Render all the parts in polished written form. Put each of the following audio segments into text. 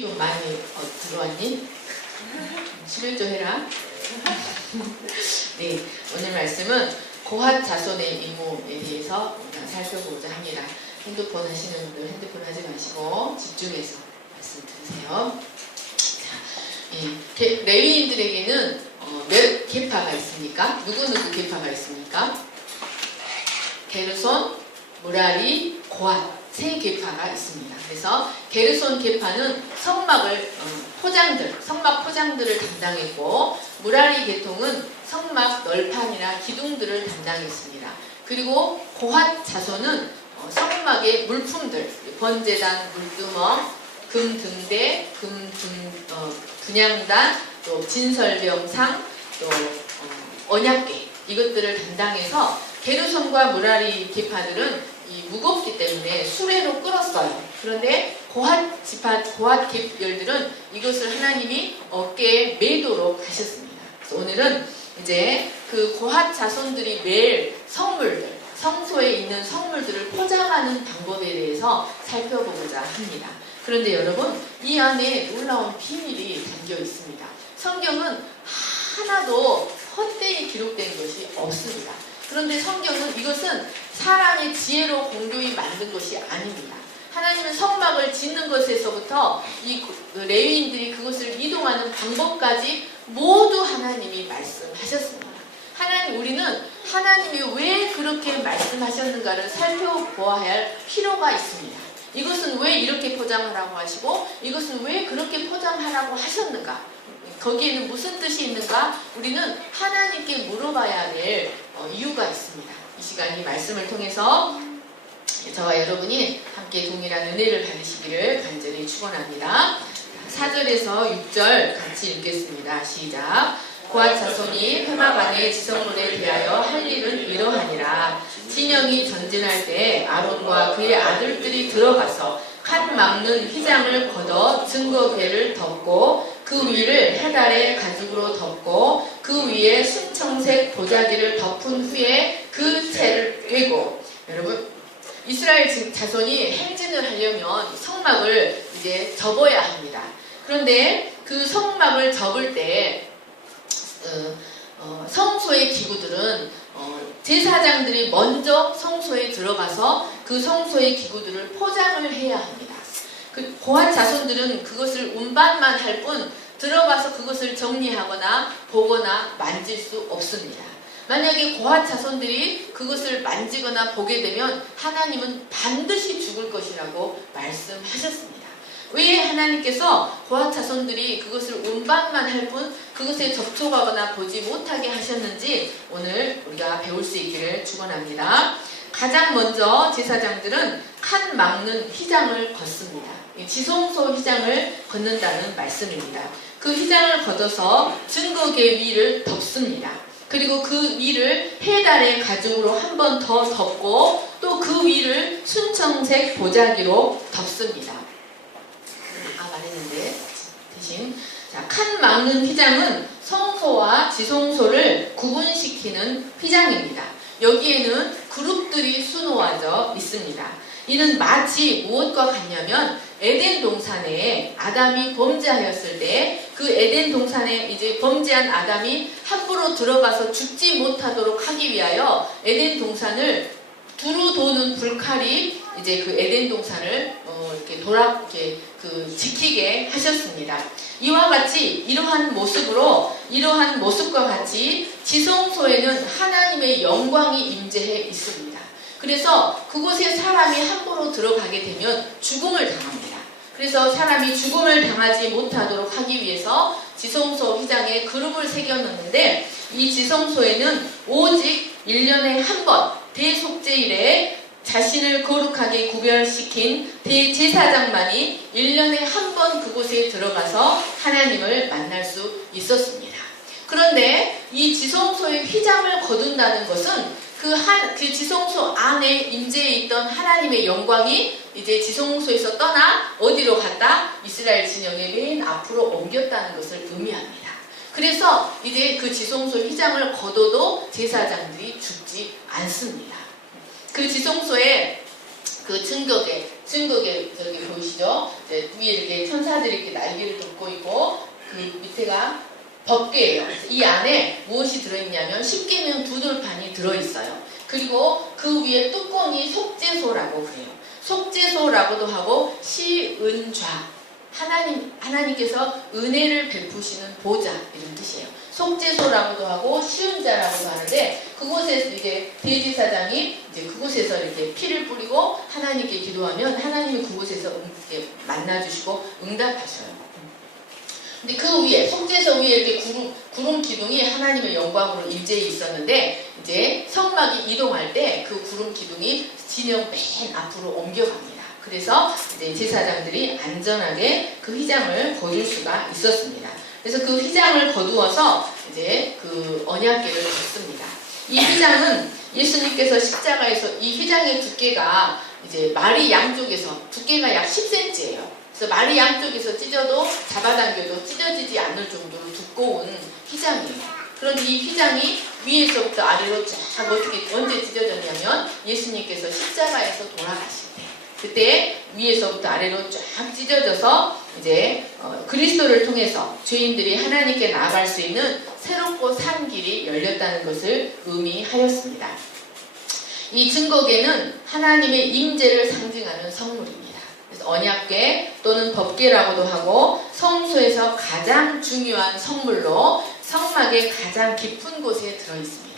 좀 많이 들어왔니? 11조 해라. 네, 오늘 말씀은 고핫 자손의 임무에 대해서 살펴보고자 합니다. 핸드폰 하시는 분들 핸드폰 하지 마시고 집중해서 말씀 들으세요. 자, 레위인들에게는 몇 계파가 있습니까? 누구 계파가 있습니까? 게르손, 무라리, 고핫 세 계파가 있습니다. 그래서 게르손 계파는 성막 포장들을 담당했고, 무라리 계통은 성막 널판이나 기둥들을 담당했습니다. 그리고 고핫 자손은 성막의 물품들, 번제단, 물두멍, 금등대, 분향단, 또 진설병상, 또 언약궤 이것들을 담당해서 게르손과 무라리 계파들은 무겁기 때문에 수레로 끌었어요. 그런데 고핫 계열들은 이것을 하나님이 어깨에 메도록 하셨습니다. 그래서 오늘은 이제 그 고핫 자손들이 매일 성소에 있는 성물들을 포장하는 방법에 대해서 살펴보고자 합니다. 그런데 여러분, 이 안에 놀라운 비밀이 담겨 있습니다. 성경은 하나도 헛되이 기록된 것이 없습니다. 그런데 성경은 이것은 사람의 지혜로 공교히 만든 것이 아닙니다. 하나님은 성막을 짓는 것에서부터 이 레위인들이 그것을 이동하는 방법까지 모두 하나님이 말씀하셨습니다. 우리는 하나님이 왜 그렇게 말씀하셨는가를 살펴보아야 할 필요가 있습니다. 이것은 왜 이렇게 포장하라고 하시고 이것은 왜 그렇게 포장하라고 하셨는가? 거기에는 무슨 뜻이 있는가? 우리는 하나님께 물어봐야 될 이유가 있습니다. 이 시간 이 말씀을 통해서 저와 여러분이 함께 동일한 은혜를 받으시기를 간절히 축원합니다. 4절에서 6절 같이 읽겠습니다. 시작. 고핫 자손이 회막안의 지성물에 대하여 할 일은 이러하니라. 진영이 전진할 때 아론과 그의 아들들이 들어가서 칸 막는 휘장을 걷어 증거궤를 덮고 그 위를 해달의 가죽으로 덮고 그 위에 순청색 보자기를 덮은 후에 그 채를 꿰고, 여러분, 이스라엘 자손이 행진을 하려면 성막을 이제 접어야 합니다. 그런데 그 성막을 접을 때 성소의 기구들은 제사장들이 먼저 성소에 들어가서 그 성소의 기구들을 포장을 해야 합니다. 그 고핫 자손들은 그것을 운반만 할 뿐 들어가서 그것을 정리하거나 보거나 만질 수 없습니다. 만약에 고핫 자손들이 그것을 만지거나 보게 되면 하나님은 반드시 죽을 것이라고 말씀하셨습니다. 왜 하나님께서 고핫 자손들이 그것을 운반만 할 뿐 그것에 접촉하거나 보지 못하게 하셨는지 오늘 우리가 배울 수 있기를 축원합니다. 가장 먼저 제사장들은 칸 막는 휘장을 걷습니다. 지성소 휘장을 걷는다는 말씀입니다. 그 휘장을 걷어서 증거궤 위를 덮습니다. 그리고 그 위를 해달의 가죽으로 한 번 더 덮고 또 그 위를 순청색 보자기로 덮습니다. 말했는데 대신 칸 막는 휘장은 성소와 지성소를 구분시키는 휘장입니다. 여기에는 그룹들이 수놓아져 있습니다. 이는 마치 무엇과 같냐면 에덴 동산에 아담이 범죄하였을 때 그 에덴 동산에 이제 범죄한 아담이 함부로 들어가서 죽지 못하도록 하기 위하여 에덴 동산을 두루 도는 불칼이 이제 그 에덴 동산을 이렇게 지키게 하셨습니다. 이와 같이 이러한 모습과 같이 지성소에는 하나님의 영광이 임재해 있습니다. 그래서 그곳에 사람이 함부로 들어가게 되면 죽음을 당합니다. 그래서 사람이 죽음을 당하지 못하도록 하기 위해서 지성소 휘장에 그룹을 새겨놓는데, 이 지성소에는 오직 1년에 한 번 대속죄일에 자신을 거룩하게 구별시킨 대제사장만이 1년에 한 번 그곳에 들어가서 하나님을 만날 수 있었습니다. 그런데 이 지성소의 휘장을 거둔다는 것은 그 지성소 안에 임재해 있던 하나님의 영광이 이제 지성소에서 떠나 어디로 갔다? 이스라엘 진영의 맨 앞으로 옮겼다는 것을 의미합니다. 그래서 이제 그 지성소 휘장을 거둬도 제사장들이 죽지 않습니다. 그 지성소에 그 증거궤, 증거계 저기 보이시죠? 이제 위에 이렇게 천사들이 이렇게 날개를 덮고 있고 그 밑에가 법궤예요. 이 안에 무엇이 들어있냐면 십계명 두 돌판이 들어있어요. 그리고 그 위에 뚜껑이 속죄소라고 그래요. 속죄소라고도 하고 시은좌, 하나님께서 은혜를 베푸시는 보좌 이런 뜻이에요. 속죄소라고도 하고 시은자라고도 하는데 그곳에서 이제 대제사장이 이제 그곳에서 이렇게 피를 뿌리고 하나님께 기도하면 하나님이 그곳에서 이렇게 만나주시고 응답하셔요. 근데 그 위에 속죄소 위에 이렇게 구름 기둥이 하나님의 영광으로 일제히 있었는데 이제 성막이 이동할 때 그 구름 기둥이 진영 맨 앞으로 옮겨갑니다. 그래서 이제 제사장들이 안전하게 그 휘장을 거둘 수가 있었습니다. 그래서 그 휘장을 거두어서 이제 그 언약궤를 덮습니다. 이 휘장은 예수님께서 십자가에서 이 휘장의 두께가 이제 말이 양쪽에서 두께가 약 10cm예요. 그래서 말이 양쪽에서 찢어도 잡아당겨도 찢어지지 않을 정도로 두꺼운 휘장이에요. 그런데 이 휘장이 위에서부터 아래로 쫙 어떻게 언제 찢어졌냐면 예수님께서 십자가에서 돌아가실 때 그때 위에서부터 아래로 쫙 찢어져서 이제 그리스도를 통해서 죄인들이 하나님께 나아갈 수 있는 새롭고 산 길이 열렸다는 것을 의미하였습니다. 이 증거궤는 하나님의 임재를 상징하는 성물입니다. 그래서 언약궤 또는 법궤라고도 하고 성소에서 가장 중요한 성물로 성막의 가장 깊은 곳에 들어있습니다.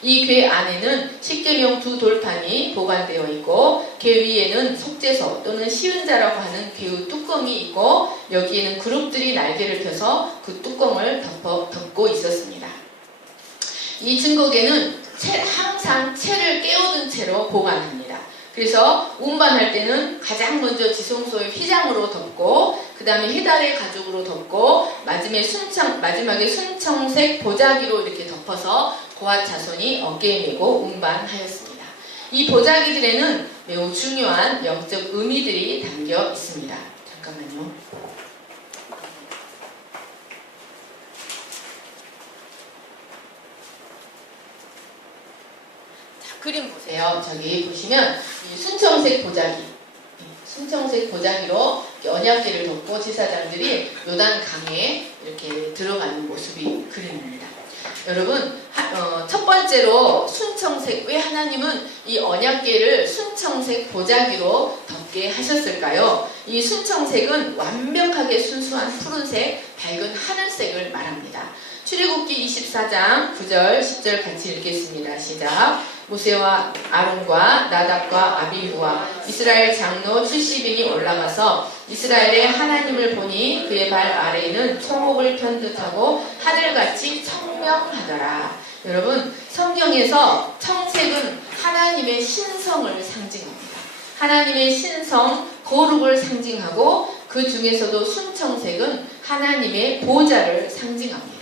이 궤 안에는 십계명 두 돌판이 보관되어 있고 궤 위에는 속죄소 또는 시은자라고 하는 궤의 뚜껑이 있고 여기에는 그룹들이 날개를 펴서 그 뚜껑을 덮고 있었습니다. 이 증거궤는 항상 채를 깨워둔 채로 보관합니다. 그래서 운반할 때는 가장 먼저 지성소의 휘장으로 덮고 그 다음에 해달의 가죽으로 덮고 마지막에 순청색 보자기로 이렇게 덮어서 고앗 자손이 어깨에 메고 운반하였습니다. 이 보자기들에는 매우 중요한 영적 의미들이 담겨 있습니다. 잠깐만요. 자, 그림 보세요. 저기 보시면 이 순청색 보자기로 언약궤를 덮고 제사장들이 요단 강에 이렇게 들어가는 모습이 그림입니다. 여러분, 첫 번째로 순청색, 왜 하나님은 이 언약궤를 순청색 보자기로 덮게 하셨을까요? 이 순청색은 완벽하게 순수한 푸른색, 밝은 하늘색을 말합니다. 출애굽기 24장 9절 10절 같이 읽겠습니다. 시작. 모세와 아론과 나답과 아비후와 이스라엘 장로 70인이 올라가서 이스라엘의 하나님을 보니 그의 발 아래에는 초목을 편 듯하고 하늘같이 청명하더라. 여러분, 성경에서 청색은 하나님의 신성을 상징합니다. 하나님의 신성, 거룩을 상징하고 그 중에서도 순청색은 하나님의 보좌를 상징합니다.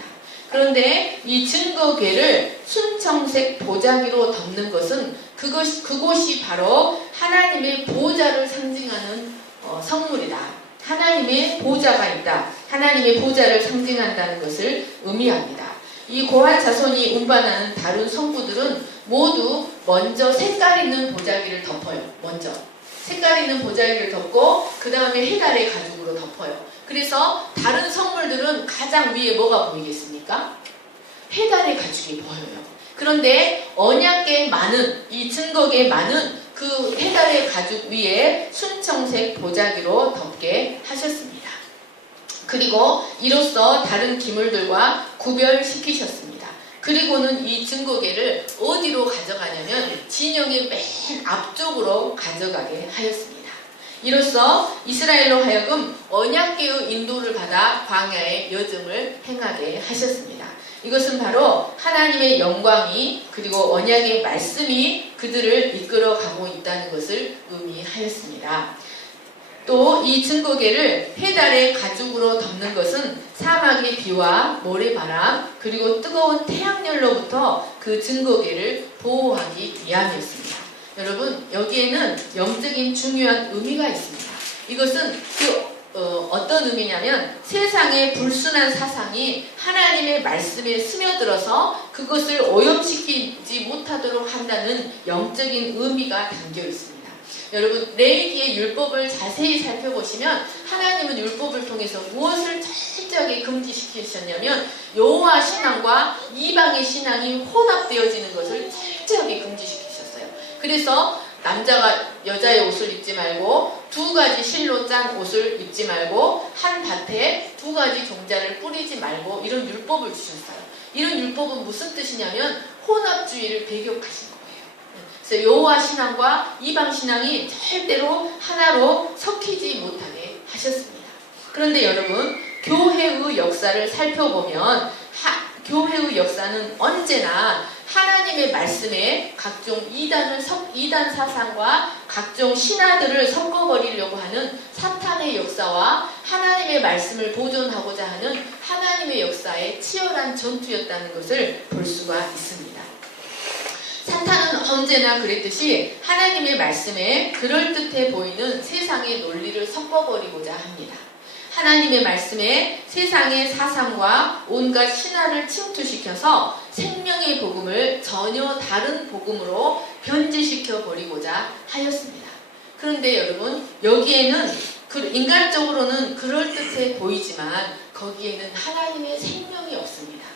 그런데 이 증거궤를 순청색 보자기로 덮는 것은 그곳이 바로 하나님의 보좌를 상징하는 성물이다. 하나님의 보좌가 있다. 하나님의 보좌를 상징한다는 것을 의미합니다. 이 고앗 자손이 운반하는 다른 성부들은 모두 먼저 색깔 있는 보자기를 덮어요. 먼저 색깔 있는 보자기를 덮고 그 다음에 해달의 가죽으로 덮어요. 그래서 다른 성물들은 가장 위에 뭐가 보이겠습니까? 해달의 가죽이 보여요. 그런데 언약궤 많은 이 증거궤 많은 그 해달의 가죽 위에 순청색 보자기로 덮게 하셨습니다. 그리고 이로써 다른 기물들과 구별시키셨습니다. 그리고는 이 증거궤를 어디로 가져가냐면 진영의 맨 앞쪽으로 가져가게 하였습니다. 이로써 이스라엘로 하여금 언약궤의 인도를 받아 광야의 여정을 행하게 하셨습니다. 이것은 바로 하나님의 영광이 그리고 언약의 말씀이 그들을 이끌어가고 있다는 것을 의미하였습니다. 또 이 증거궤를 해달의 가죽으로 덮는 것은 사막의 비와 모래바람 그리고 뜨거운 태양열로부터 그 증거궤를 보호하기 위함이었습니다. 여러분, 여기에는 영적인 중요한 의미가 있습니다. 이것은 어떤 의미냐면 세상의 불순한 사상이 하나님의 말씀에 스며들어서 그것을 오염시키지 못하도록 한다는 영적인 의미가 담겨 있습니다. 여러분 레위기의 율법을 자세히 살펴보시면 하나님은 율법을 통해서 무엇을 철저하게 금지시키셨냐면 여호와 신앙과 이방의 신앙이 혼합되어지는 것을 철저하게 금지시키셨어요. 그래서 남자가 여자의 옷을 입지 말고 두 가지 실로 짠 옷을 입지 말고 한 밭에 두 가지 종자를 뿌리지 말고 이런 율법을 주셨어요. 이런 율법은 무슨 뜻이냐면 혼합주의를 배격하신 거예요. 그래서 여호와 신앙과 이방 신앙이 절대로 하나로 섞이지 못하게 하셨습니다. 그런데 여러분 교회의 역사를 살펴보면 교회의 역사는 언제나 하나님의 말씀에 각종 이단 사상과 각종 신화들을 섞어버리려고 하는 사탄의 역사와 하나님의 말씀을 보존하고자 하는 하나님의 역사의 치열한 전투였다는 것을 볼 수가 있습니다. 사탄은 언제나 그랬듯이 하나님의 말씀에 그럴듯해 보이는 세상의 논리를 섞어버리고자 합니다. 하나님의 말씀에 세상의 사상과 온갖 신화를 침투시켜서 생명의 복음을 전혀 다른 복음으로 변질시켜 버리고자 하였습니다. 그런데 여러분 여기에는 인간적으로는 그럴듯해 보이지만 거기에는 하나님의 생명이 없습니다.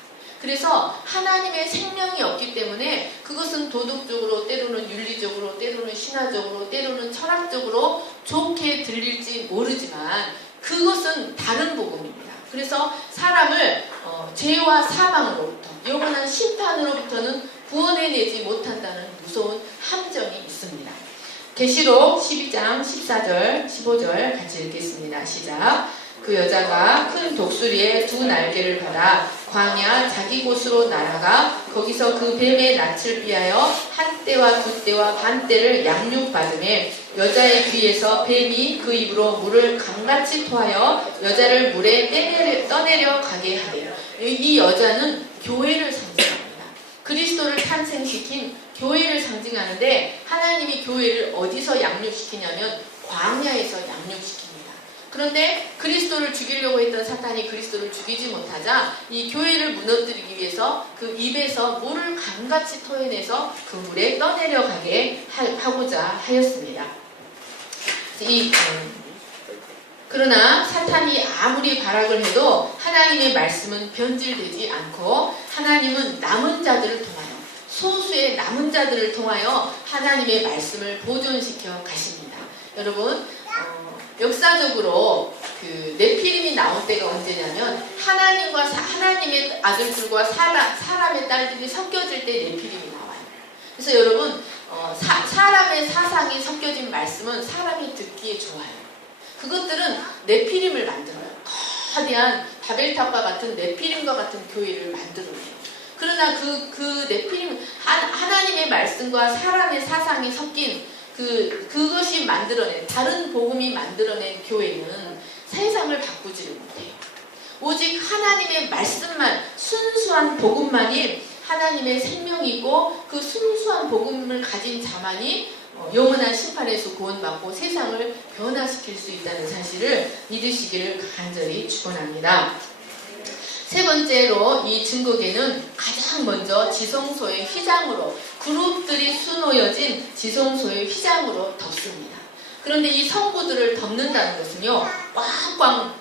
그래서 하나님의 생명이 없기 때문에 그것은 도덕적으로 때로는 윤리적으로 때로는 신화적으로 때로는 철학적으로 좋게 들릴지 모르지만 그것은 다른 복음입니다. 그래서 사람을 죄와 사망으로부터 영원한 심판으로부터는 구원해내지 못한다는 무서운 함정이 있습니다. 계시록 12장 14절 15절 같이 읽겠습니다. 시작. 그 여자가 큰 독수리의 두 날개를 받아 광야 자기 곳으로 날아가 거기서 그 뱀의 낯을 피하여 한 때와 두 때와 반 때를 양육받으매 여자의 귀에서 뱀이 그 입으로 물을 강같이 토하여 여자를 물에 떠내려 가게 하래요. 이 여자는 교회를 상징합니다. 그리스도를 탄생시킨 교회를 상징하는데 하나님이 교회를 어디서 양육시키냐면 광야에서 양육시킵니다. 그런데 그리스도를 죽이려고 했던 사탄이 그리스도를 죽이지 못하자 이 교회를 무너뜨리기 위해서 그 입에서 물을 강같이 토해내서 그 물에 떠내려가게 하고자 하였습니다. 그러나 사탄이 아무리 발악을 해도 하나님의 말씀은 변질되지 않고 하나님은 남은 자들을 통하여 소수의 남은 자들을 통하여 하나님의 말씀을 보존시켜 가십니다. 여러분 역사적으로 그 네피림이 나올 때가 언제냐면 하나님의 아들들과 사람의 딸들이 섞여질 때 네피림이 나와요. 그래서 여러분 사람의 사상이 섞여진 말씀은 사람이 듣기에 좋아요. 그것들은 네피림을 만들어요. 거대한 바벨탑과 같은 네피림과 같은 교회를 만들어내요. 그러나 그 네피림 하나님의 말씀과 사람의 사상이 섞인 그것이 만들어낸 다른 복음이 만들어낸 교회는 세상을 바꾸지를 못해요. 오직 하나님의 말씀만 순수한 복음만이 하나님의 생명이 있고 그 순수한 복음을 가진 자만이 영원한 심판에서 구원받고 세상을 변화시킬 수 있다는 사실을 믿으시기를 간절히 축원합니다. 세 번째로 이 증거계는 가장 먼저 지성소의 휘장으로 그룹들이 수놓여진 지성소의 휘장으로 덮습니다. 그런데 이 성구들을 덮는다는 것은요 꽝꽝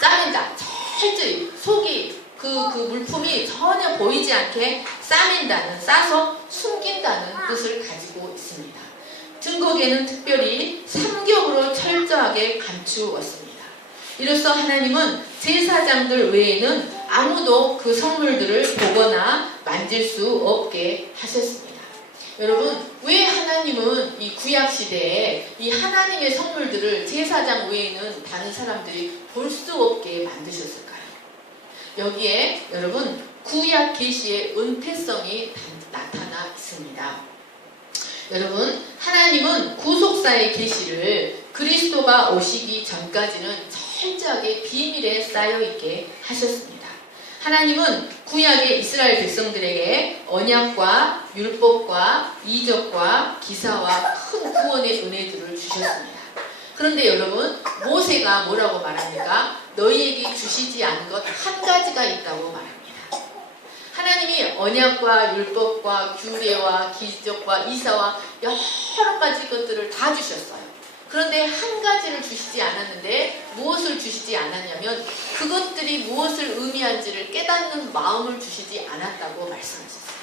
싸맨다. 철저히 속이 그 물품이 전혀 보이지 않게 싸서 숨긴다는 뜻을 가지고 있습니다. 증거계는 특별히 삼겹으로 철저하게 감추었습니다. 이로써 하나님은 제사장들 외에는 아무도 그 성물들을 보거나 만질 수 없게 하셨습니다. 여러분 왜 하나님은 이 구약시대에 이 하나님의 성물들을 제사장 외에는 다른 사람들이 볼 수 없게 만드셨을까요? 여기에 여러분 구약 계시의 은폐성이 나타나 있습니다. 여러분 하나님은 구속사의 계시를 그리스도가 오시기 전까지는 철저하게 비밀에 쌓여있게 하셨습니다. 하나님은 구약의 이스라엘 백성들에게 언약과 율법과 이적과 기사와 큰 구원의 은혜들을 주셨습니다. 그런데 여러분 모세가 뭐라고 말합니까? 너희에게 주시지 않은 것 한 가지가 있다고 말합니다. 하나님이 그런데 언약과 율법과 규례와 기적과 이사와 여러 가지 것들을 다 주셨어요. 그런데 한 가지를 주시지 않았는데 무엇을 주시지 않았냐면 그것들이 무엇을 의미한지를 깨닫는 마음을 주시지 않았다고 말씀하셨어요.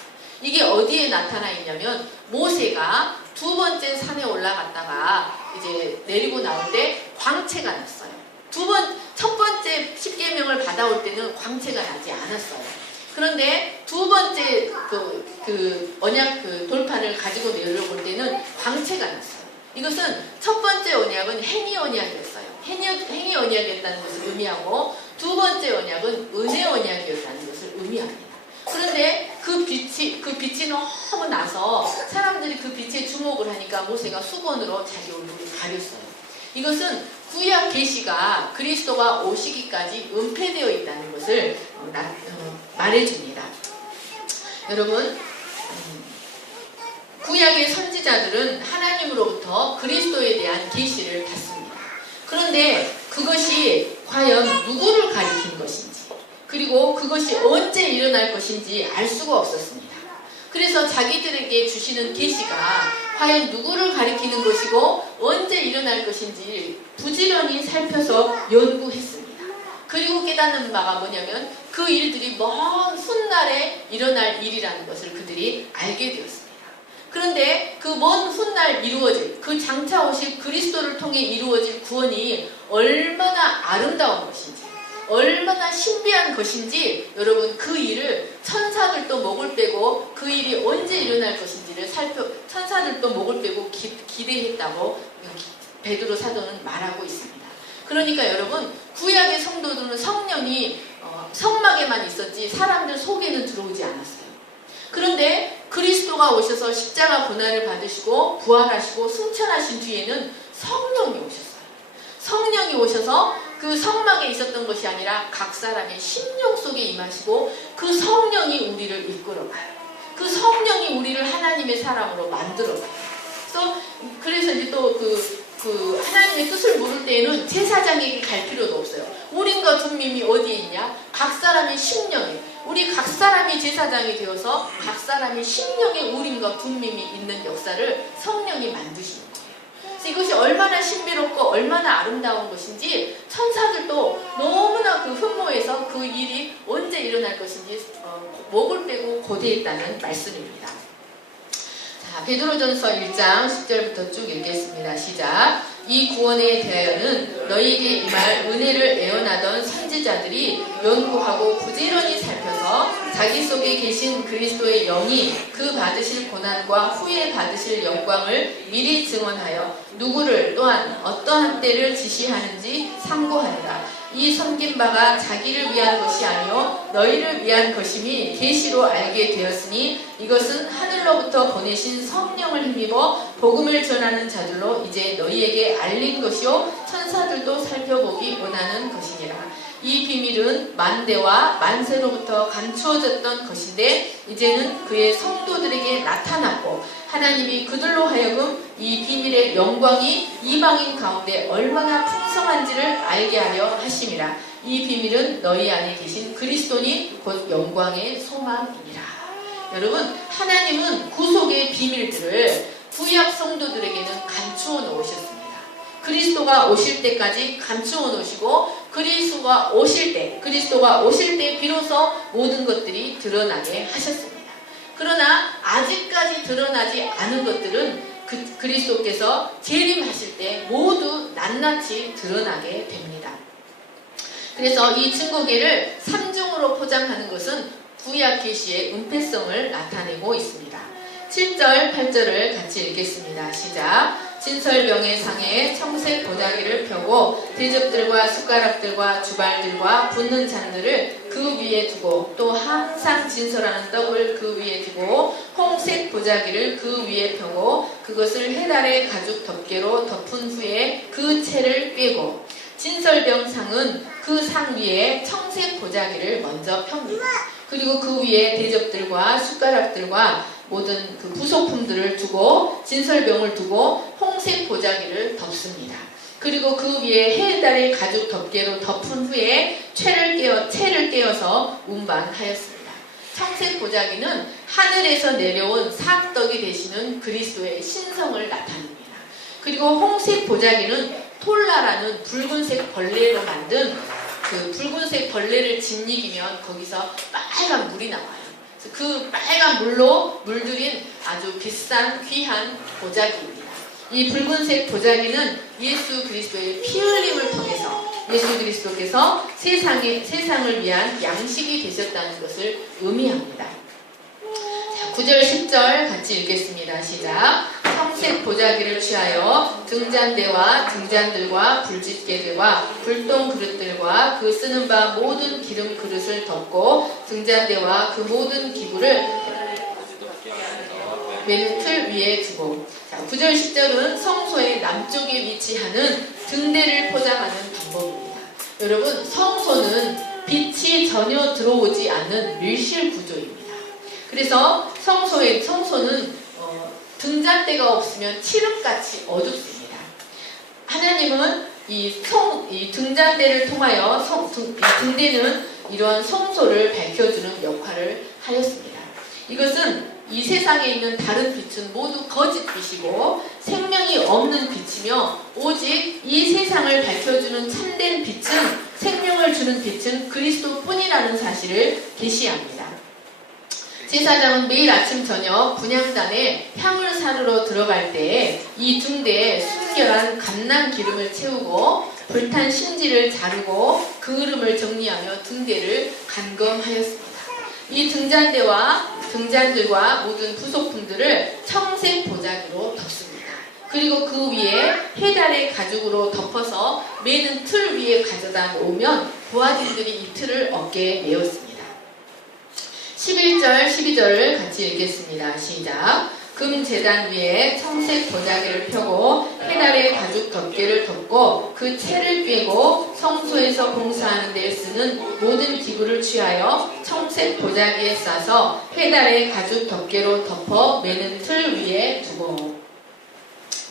이게 어디에 나타나 있냐면 모세가 두 번째 산에 올라갔다가 이제 내리고 나올 때 광채가 났어요. 첫 번째 십계명을 받아올 때는 광채가 나지 않았어요. 그런데 두 번째 언약 돌판을 가지고 내려올 때는 광채가 났어요. 이것은 첫 번째 언약은 행위 언약이었어요. 행위 언약이었다는 것을 의미하고 두 번째 언약은 은혜 언약이었다는 것을 의미합니다. 그런데 그 빛이 너무 나서 사람들이 그 빛에 주목을 하니까 모세가 수건으로 자기 얼굴을 가렸어요. 이것은 구약 계시가 그리스도가 오시기까지 은폐되어 있다는 것을 말해줍니다. 여러분, 구약의 선지자들은 하나님으로부터 그리스도에 대한 계시를 받습니다. 그런데 그것이 과연 누구를 가리킨 것인지, 그리고 그것이 언제 일어날 것인지 알 수가 없었습니다. 그래서 자기들에게 주시는 계시가 과연 누구를 가리키는 것이고 언제 일어날 것인지 부지런히 살펴서 연구했습니다. 그리고 깨닫는 바가 뭐냐면 그 일들이 먼 훗날에 일어날 일이라는 것을 그들이 알게 되었습니다. 그런데 그 먼 훗날 이루어질, 그 장차 오실 그리스도를 통해 이루어질 구원이 얼마나 아름다운 것인지, 얼마나 신비한 것인지 여러분 그 일을 천사들도 목을 빼고 그 일이 언제 일어날 것인지를 천사들도 목을 빼고 기대했다고 베드로 사도는 말하고 있습니다. 그러니까 여러분 구약의 성도들은 성령이 성막에만 있었지 사람들 속에는 들어오지 않았어요. 그런데 그리스도가 오셔서 십자가 고난을 받으시고 부활하시고 승천하신 뒤에는 성령이 오셨어요. 성령이 오셔서 그 성막에 있었던 것이 아니라 각 사람의 심령 속에 임하시고 그 성령이 우리를 이끌어가요. 그 성령이 우리를 하나님의 사람으로 만들어가요. 그래서 이제 또 하나님의 뜻을 모를 때에는 제사장에게 갈 필요도 없어요. 우림과 둠밈이 어디에 있냐? 각 사람의 심령에. 우리 각 사람이 제사장이 되어서 각 사람의 심령에 우림과 둠밈이 있는 역사를 성령이 만드시는 거예요. 그래서 이것이 얼마나 신비롭고 얼마나 아름다운 것인지 천사들도 너무나 흠모해서 그 일이 언제 일어날 것인지 목을 빼고 고대했다는 말씀입니다. 자, 베드로전서 1장 10절부터 쭉 읽겠습니다. 시작. 이 구원에 대하여는 너희에게 임할 은혜를 애원하던 선지자들이 연구하고 부지런히 살펴서 자기 속에 계신 그리스도의 영이 그 받으실 고난과 후에 받으실 영광을 미리 증언하여 누구를 또한 어떠한 때를 지시하는지 상고하니라. 이 섬긴 바가 자기를 위한 것이 아니요 너희를 위한 것임이 계시로 알게 되었으니 이것은 하늘로부터 보내신 성령을 힘입어 복음을 전하는 자들로 이제 너희에게 알린 것이요 천사들도 살펴보기 원하는 것이니라. 이 비밀은 만대와 만세로부터 감추어졌던 것인데 이제는 그의 성도들에게 나타났고 하나님이 그들로 하여금 이 비밀의 영광이 이방인 가운데 얼마나 풍성한지를 알게 하려 하심이라. 이 비밀은 너희 안에 계신 그리스도니 곧 영광의 소망이니라. 여러분, 하나님은 구속의 비밀들을 구약 성도들에게는 감추어 놓으셨습니다. 그리스도가 오실 때까지 감추어 놓으시고 그리스도가 오실 때 비로소 모든 것들이 드러나게 하셨습니다. 그러나 아직까지 드러나지 않은 것들은 그리스도께서 재림하실 때 모두 낱낱이 드러나게 됩니다. 그래서 이 증거계를 3중으로 포장하는 것은 구약 계시의 은폐성을 나타내고 있습니다. 7절, 8절을 같이 읽겠습니다. 시작. 진설병의 상에 청색 보자기를 펴고 대접들과 숟가락들과 주발들과 붓는 잔들을 그 위에 두고 또 항상 진설하는 떡을 그 위에 두고 홍색 보자기를 그 위에 펴고 그것을 해달의 가죽 덮개로 덮은 후에 그 채를 꿰고 진설병 상은 그 상 위에 청색 보자기를 먼저 펴니다. 그리고 그 위에 대접들과 숟가락들과 모든 그 부속품들을 두고 진설병을 두고 홍색 보자기를 덮습니다. 그리고 그 위에 해달의 가죽 덮개로 덮은 후에 채를 깨어서 운반하였습니다. 청색 보자기는 하늘에서 내려온 사떡이 되시는 그리스도의 신성을 나타냅니다. 그리고 홍색 보자기는 톨라라는 붉은색 벌레로 만든 그 붉은색 벌레를 짓이기면 거기서 빨간 물이 나와요. 그 빨간 물로 물들인 아주 비싼 귀한 보자기입니다. 이 붉은색 보자기는 예수 그리스도의 피 흘림을 통해서 예수 그리스도께서 세상을 위한 양식이 되셨다는 것을 의미합니다. 자, 9절 10절 같이 읽겠습니다. 시작. 청색 보자기를 취하여 등잔대와 등잔들과 불집게들과 불똥 그릇들과 그 쓰는 바 모든 기름 그릇을 덮고 등잔대와 그 모든 기구를 매는 틀 위에 두고. 자, 9절 10절은 성소의 남쪽에 위치하는 등대를 포장하는 방법입니다. 여러분, 성소는 빛이 전혀 들어오지 않는 밀실 구조입니다. 그래서 성소는 등잔대가 없으면 칠흑같이 어둡습니다. 하나님은 이 등잔대를 통하여 등대는 이러한 성소를 밝혀주는 역할을 하였습니다. 이것은 이 세상에 있는 다른 빛은 모두 거짓빛이고 생명이 없는 빛이며 오직 이 세상을 밝혀주는 참된 빛은 생명을 주는 빛은 그리스도뿐이라는 사실을 계시합니다. 제사장은 매일 아침 저녁 분향단에 향을 사르러 들어갈 때 이 등대에 순결한 감난 기름을 채우고 불탄 신지를 자르고 그을음을 정리하며 등대를 감검하였습니다. 이 등잔대와 등잔들과 모든 부속품들을 청색 보자기로 덮습니다. 그리고 그 위에 해달의 가죽으로 덮어서 매는 틀 위에 가져다 놓으면 부하진들이 이 틀을 어깨에 메었습니다. 11절 12절을 같이 읽겠습니다. 시작. 금 제단 위에 청색 보자기를 펴고 해달의 가죽 덮개를 덮고 그 채를 꿰고 성소에서 봉사하는 데 쓰는 모든 기구를 취하여 청색 보자기에 싸서 해달의 가죽 덮개로 덮어 매는 틀 위에 두고.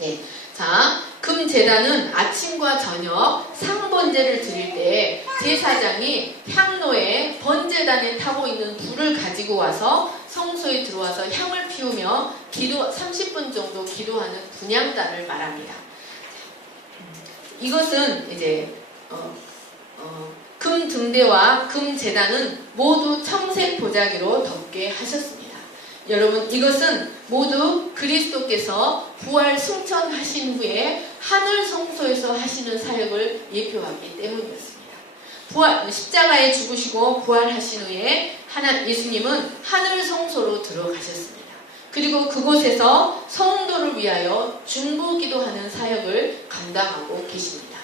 네. 자, 금 제단은 아침과 저녁 상번제를 드릴 때 제사장이 향로에 번제단에 타고 있는 불을 가지고 와서 성소에 들어와서 향을 피우며 30분 정도 기도하는 분향단을 말합니다. 이것은 이제 금 등대와 금 제단은 모두 청색 보자기로 덮게 하셨습니다. 여러분, 이것은 모두 그리스도께서 부활 승천하신 후에 하늘 성소에서 하시는 사역을 예표하기 때문이었습니다. 십자가에 죽으시고 부활하신 후에 예수님은 하늘 성소로 들어가셨습니다. 그리고 그곳에서 성도를 위하여 중보기도하는 사역을 감당하고 계십니다.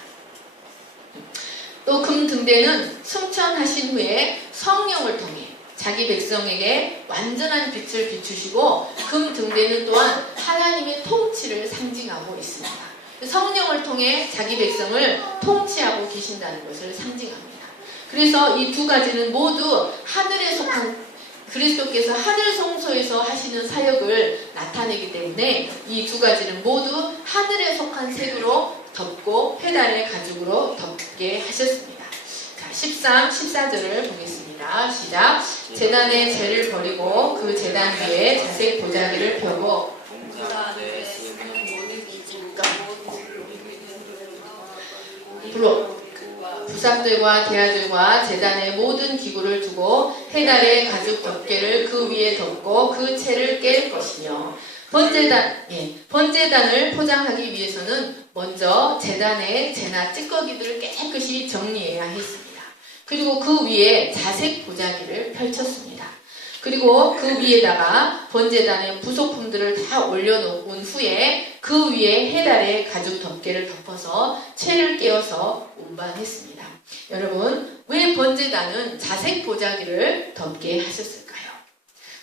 또 금등대는 승천하신 후에 성령을 통해 자기 백성에게 완전한 빛을 비추시고 금등대는 또한 하나님의 통치를 상징하고 있습니다. 성령을 통해 자기 백성을 통치하고 계신다는 것을 상징합니다. 그래서 이 두 가지는 모두 하늘에 속한 그리스도께서 하늘 성소에서 하시는 사역을 나타내기 때문에 이 두 가지는 모두 하늘에 속한 색으로 덮고 해달의 가죽으로 덮게 하셨습니다. 자, 13, 14절을 보겠습니다. 시작. 제단의 재를 버리고 그 제단 위에 자색 보자기를 펴고 부삽들과 대야들과 제단의 모든 기구를 두고 해달의 가죽 덮개를 그 위에 덮고 그 채를 깰 것이며 번제단을 포장하기 위해서는 먼저 제단의 재나 찌꺼기들을 깨끗이 정리해야 했습니다. 그리고 그 위에 자색 보자기를 펼쳤습니다. 그리고 그 위에다가 번제단의 부속품들을 다 올려놓은 후에 그 위에 해달의 가죽 덮개를 덮어서 채를 깨어서 운반했습니다. 여러분, 왜 번제단은 자색 보자기를 덮게 하셨을까요?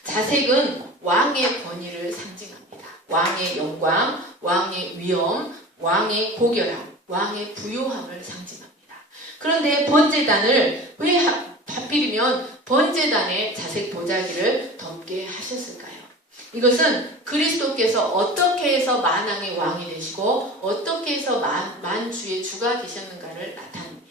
자색은 왕의 권위를 상징합니다. 왕의 영광, 왕의 위엄, 왕의 고결함, 왕의 부요함을 상징합니다. 그런데 번제단을 왜 하필이면 번제단에 자색 보자기를 덮게 하셨을까요? 이것은 그리스도께서 어떻게 해서 만왕의 왕이 되시고 어떻게 해서 만주의 주가 되셨는가를 나타냅니다.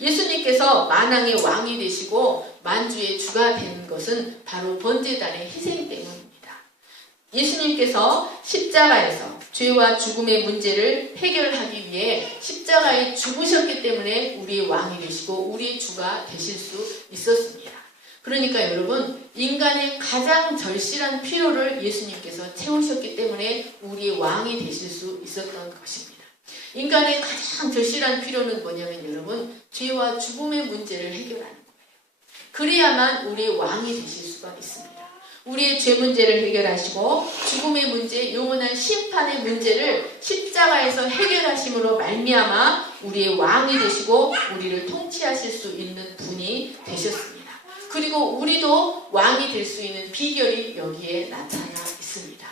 예수님께서 만왕의 왕이 되시고 만주의 주가 된 것은 바로 번제단의 희생 때문입니다. 예수님께서 십자가에서 죄와 죽음의 문제를 해결하기 위해 십자가에 죽으셨기 때문에 우리의 왕이 되시고 우리의 주가 되실 수 있었습니다. 그러니까 여러분, 인간의 가장 절실한 필요를 예수님께서 채우셨기 때문에 우리의 왕이 되실 수 있었던 것입니다. 인간의 가장 절실한 필요는 뭐냐면 여러분, 죄와 죽음의 문제를 해결하는 거예요. 그래야만 우리의 왕이 되실 수가 있습니다. 우리의 죄 문제를 해결하시고 죽음의 문제, 영원한 심판의 문제를 십자가에서 해결하심으로 말미암아 우리의 왕이 되시고 우리를 통치하실 수 있는 분이 되셨습니다. 그리고 우리도 왕이 될 수 있는 비결이 여기에 나타나 있습니다.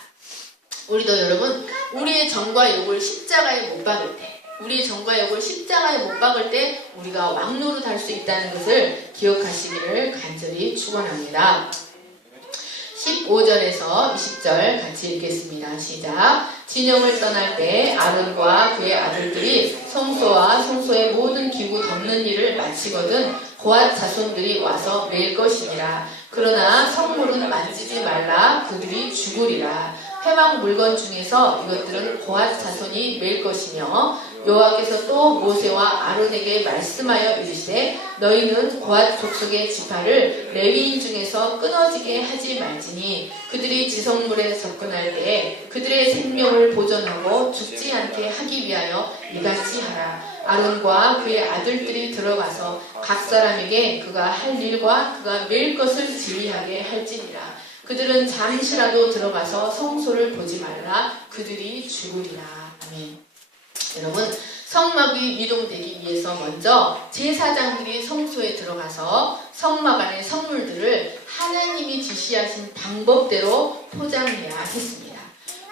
우리도 여러분, 우리의 정과 욕을 십자가에 못 박을 때, 우리의 정과 욕을 십자가에 못 박을 때 우리가 왕노릇 할 수 있다는 것을 기억하시기를 간절히 축원합니다. 15절에서 20절 같이 읽겠습니다. 시작. 진영을 떠날 때 아론과 그의 아들들이 성소와 성소의 모든 기구 덮는 일을 마치거든 고앗 자손들이 와서 맬 것이니라. 그러나 성물은 만지지 말라. 그들이 죽으리라. 회막 물건 중에서 이것들은 고앗 자손이 맬 것이며 여호와께서 또 모세와 아론에게 말씀하여 이르시되 너희는 고앗 족속의 지파를 레위인 중에서 끊어지게 하지 말지니 그들이 지성물에 접근할 때에 그들의 생명을 보존하고 죽지 않게 하기 위하여 이같이 하라. 아론과 그의 아들들이 들어가서 각 사람에게 그가 할 일과 그가 맬 것을 지휘하게 할지니라. 그들은 잠시라도 들어가서 성소를 보지 말라. 그들이 죽으리라. 아멘. 여러분, 성막이 이동되기 위해서 먼저 제사장들이 성소에 들어가서 성막 안의 성물들을 하나님이 지시하신 방법대로 포장해야 했습니다.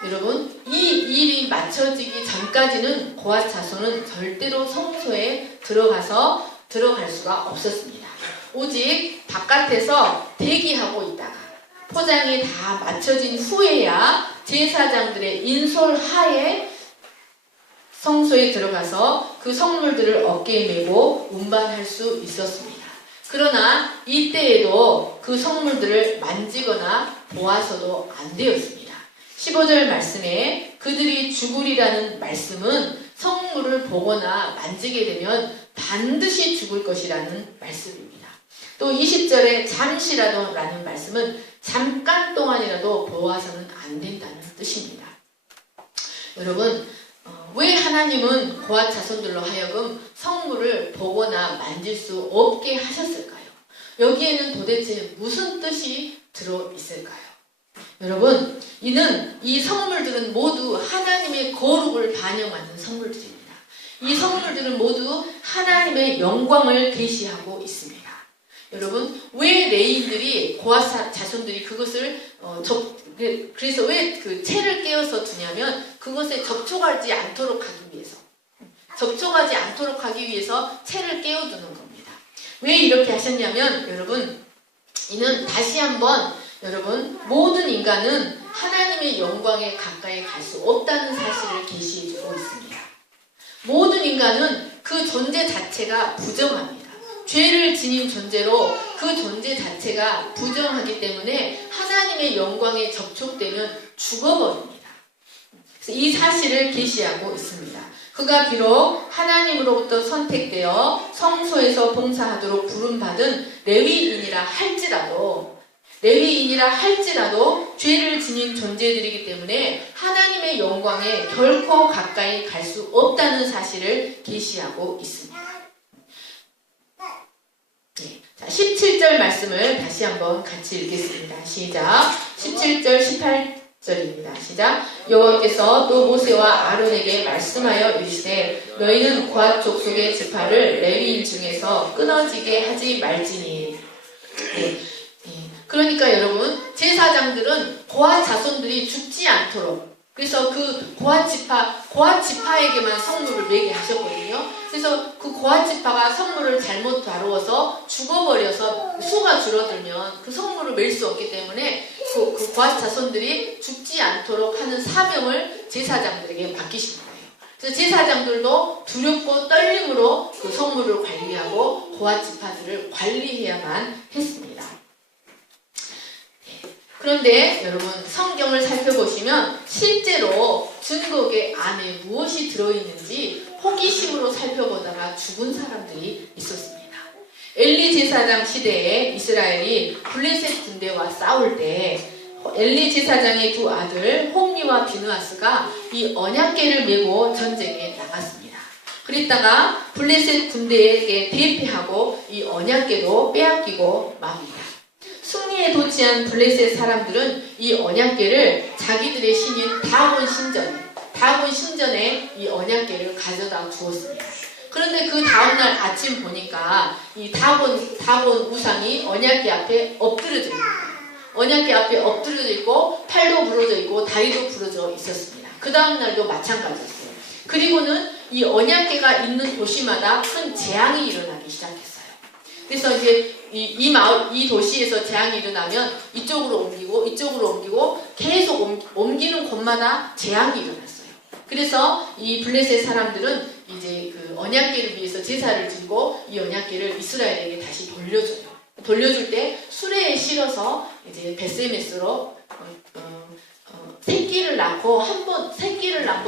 여러분, 이 일이 맞춰지기 전까지는 고앗 자손은 절대로 성소에 들어갈 수가 없었습니다. 오직 바깥에서 대기하고 있다가 포장이 다 맞춰진 후에야 제사장들의 인솔하에 성소에 들어가서 그 성물들을 어깨에 메고 운반할 수 있었습니다. 그러나 이때에도 그 성물들을 만지거나 보아서도 안 되었습니다. 15절 말씀에 그들이 죽으리라는 말씀은 성물을 보거나 만지게 되면 반드시 죽을 것이라는 말씀입니다. 또 20절에 잠시라도 라는 말씀은 잠깐 동안이라도 보아서는 안 된다는 뜻입니다. 여러분, 왜 하나님은 고앗 자손들로 하여금 성물을 보거나 만질 수 없게 하셨을까요? 여기에는 도대체 무슨 뜻이 들어있을까요? 여러분, 이 성물들은 모두 하나님의 거룩을 반영하는 성물들입니다. 이 성물들은 모두 하나님의 영광을 계시하고 있습니다. 여러분, 왜 레위인들이 고앗 자손들이 그것을 그래서 왜 그 채를 깨어서 두냐면 그것에 접촉하지 않도록 하기 위해서 채를 깨어두는 겁니다. 왜 이렇게 하셨냐면 여러분, 이는 다시 한번 여러분, 모든 인간은 하나님의 영광에 가까이 갈 수 없다는 사실을 계시해주고 있습니다. 모든 인간은 그 존재 자체가 부정합니다. 죄를 지닌 존재로 그 존재 자체가 부정하기 때문에 하나님의 영광에 접촉되면 죽어버립니다. 그래서 이 사실을 계시하고 있습니다. 그가 비록 하나님으로부터 선택되어 성소에서 봉사하도록 부름받은 레위인이라 할지라도 죄를 지닌 존재들이기 때문에 하나님의 영광에 결코 가까이 갈 수 없다는 사실을 계시하고 있습니다. 네. 자, 17절 말씀을 다시 한번 같이 읽겠습니다. 시작. 17절 18절입니다. 시작. 여호와께서 또 모세와 아론에게 말씀하여 이르시되 너희는 고앗 족속의 지파를 레위인 중에서 끊어지게 하지 말지니. 네. 그러니까 여러분, 제사장들은 고앗 자손들이 죽지 않도록, 그래서 그 고앗 지파에게만 성물을 매게 하셨거든요. 그래서 그 고앗 지파가 성물을 잘못 다루어서 죽어버려서 수가 줄어들면 그 성물을 맬 수 없기 때문에 그 고앗 자손들이 죽지 않도록 하는 사명을 제사장들에게 맡기신 거예요. 그래서 제사장들도 두렵고 떨림으로 그 성물을 관리하고 고앗 지파들을 관리해야만 했습니다. 그런데 여러분 성경을 살펴보시면 실제로 증거계 안에 무엇이 들어있는지 호기심으로 살펴보다가 죽은 사람들이 있었습니다. 엘리 제사장 시대에 이스라엘이 블레셋 군대와 싸울 때 엘리 제사장의 두 아들 홈리와 비느하스가 이 언약궤를 메고 전쟁에 나갔습니다. 그랬다가 블레셋 군대에게 대패하고 이 언약궤도 빼앗기고 맙니다. 승리에 도취한 블레셋 사람들은 이 언약궤를 자기들의 신인 다곤 신전에 이 언약궤를 가져다 두었습니다. 그런데 그 다음날 아침 보니까 이 다곤 우상이 언약궤 앞에 엎드려져 있습니다. 언약궤 앞에 엎드려져 있고 팔도 부러져 있고 다리도 부러져 있었습니다. 그 다음날도 마찬가지였어요. 그리고는 이 언약궤가 있는 도시마다 큰 재앙이 일어나기 시작했어요. 그래서 이제 이 도시에서 재앙이 일어나면 이쪽으로 옮기고 계속 옮기는 곳마다 재앙이 일어났어요. 그래서 이 블레셋 사람들은 이제 그 언약궤를 위해서 제사를 드리고 이 언약궤를 이스라엘에게 다시 돌려줘요. 돌려줄 때 수레에 실어서 이제 베세메스로 새끼를 낳고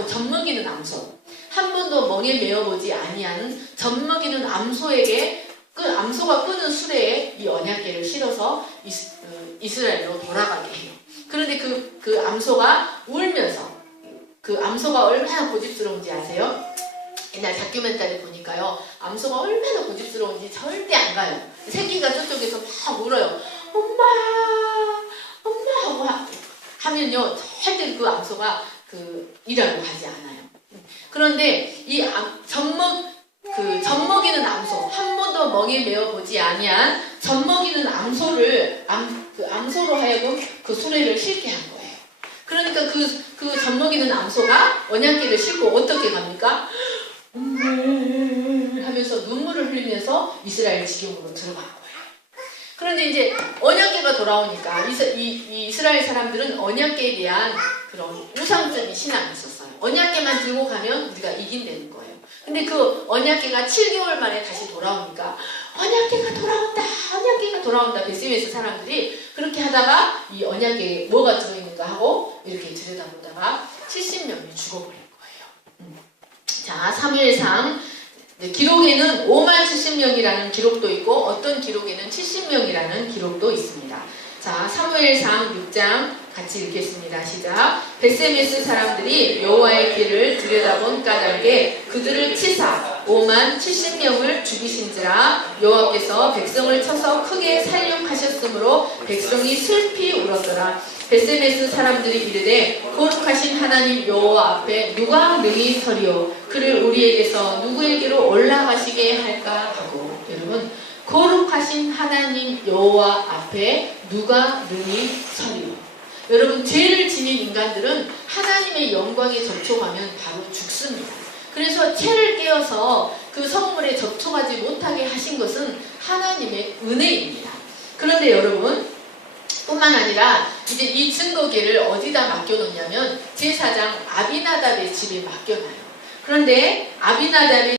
젖먹이는 암소, 한 번도 멍에 메어보지 아니한 젖먹이는 암소에게 그 암소가 끄는 수레에 이 언약궤를 실어서 이스라엘로 돌아가게 해요. 그런데 그 암소가 울면서 그 암소가 얼마나 고집스러운지 아세요? 옛날 다큐멘터리 보니까요. 암소가 얼마나 고집스러운지 절대 안 가요. 새끼가 저쪽에서 막 울어요. 엄마 하고 하면요. 절대 그 암소가 일하러 가지 않아요. 그런데 이 젖먹이는 암소, 한 번도 멍에 메어보지 아니한 젖먹이는 암소로 하여금 그 수레를 싣게 한 거예요. 그러니까 그 젖먹이는 암소가 언약궤를 싣고 어떻게 갑니까? 하면서 눈물을 흘리면서 이스라엘 지경으로 들어간 거예요. 그런데 이제 언약궤가 돌아오니까 이 이스라엘 사람들은 언약궤에 대한 그런 우상적인 신앙이 있었어요. 언약궤만 들고 가면 우리가 이긴다는 거예요. 근데 그 언약궤가 7개월 만에 다시 돌아오니까 언약궤가 돌아온다. 베세메스 사람들이 그렇게 하다가 이 언약궤에 뭐가 들어있는가 하고 이렇게 들여다보다가 70명이 죽어버린 거예요. 자, 사무엘상 기록에는 57,000명이라는 기록도 있고 어떤 기록에는 70명이라는 기록도 있습니다. 자, 사무엘상 6장 같이 읽겠습니다. 시작. 베세메스 사람들이 여호와의 길을 들여다본 까닭에 그들을 치사 57,000명을 죽이신지라 여호와께서 백성을 쳐서 크게 살육하셨으므로 백성이 슬피 울었더라. 베세메스 사람들이 이르되 거룩하신 하나님 여호와 앞에 누가 능히 서리요 그를 우리에게서 누구에게로 올라가시게 할까 하고. 여러분, 거룩하신 하나님 여호와 앞에 누가 능히 서리요. 여러분, 죄를 지닌 인간들은 하나님의 영광에 접촉하면 바로 죽습니다. 그래서 죄를 깨어서 그 성물에 접촉하지 못하게 하신 것은 하나님의 은혜입니다. 그런데 여러분, 뿐만 아니라 이제 이 증거궤를 어디다 맡겨놓냐면 제사장 아비나답의 집에 맡겨놔요. 그런데 아비나답의